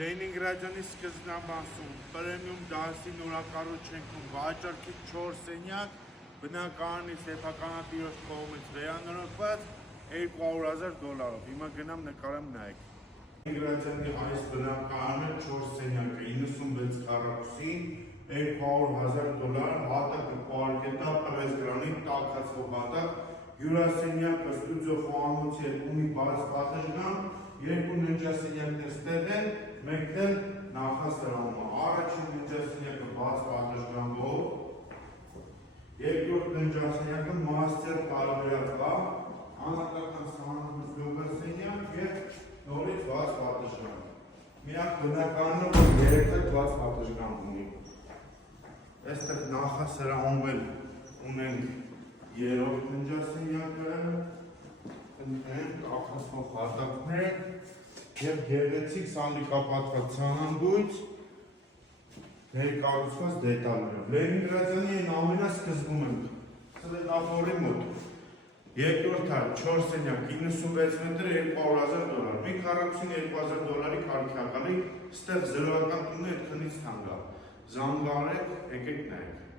Լենինգրադյանի սկզբնամասում պրեմիում դասի նորակառուցում վաճառքի 4 սենյակ բնակարանի սեփականատիրոջ կողմից վերանորոգված $200,000։ Հիմա գնամ նկարեմ նայեք։ Լենինգրադյանի այս բնակարանը 4 սենյակը 96 քառակուսին $200,000 հատակը պարկետա պրեսգրանի տաքացվող հատակ հյուրասենյակը ստուդիո խոհանոցի հետ ունի բաց պատշգամբ, երկու ննջասենյակներ ստեղ են, մեկն էլ նախասրահումը։ Առաջին ննջասենյակը բաց պատշգամբով, երկրորդ ննջասենյակը մաստեր տարբերակա, անձնական սահմանված գյուղասենյակ եւ նորից բաց պատշգամբ։ Միակ բնակարանը, որ երեքը բաց պատշգամբ ունի։ Այստեղ նախասրահում էլ ունենք երրորդ ննջասենյակը, ընտրենք ախասվող հատակներ և գեղեցիկ սանդիկապատված ցանանգույց ներկայացված դետալներով։ Լենինգրադյանի այն ամենասկզբում ենք, սվետաֆորի մոտ։ Երկրորդ հարկ 4 սենյակ 96 մետր $200,000։ Մի քառակուսին $2,000 քարքյակալի, ստեղ զրոյական տունը այդքանից թանկ է։ Զանգարեք, եկեք նայեք։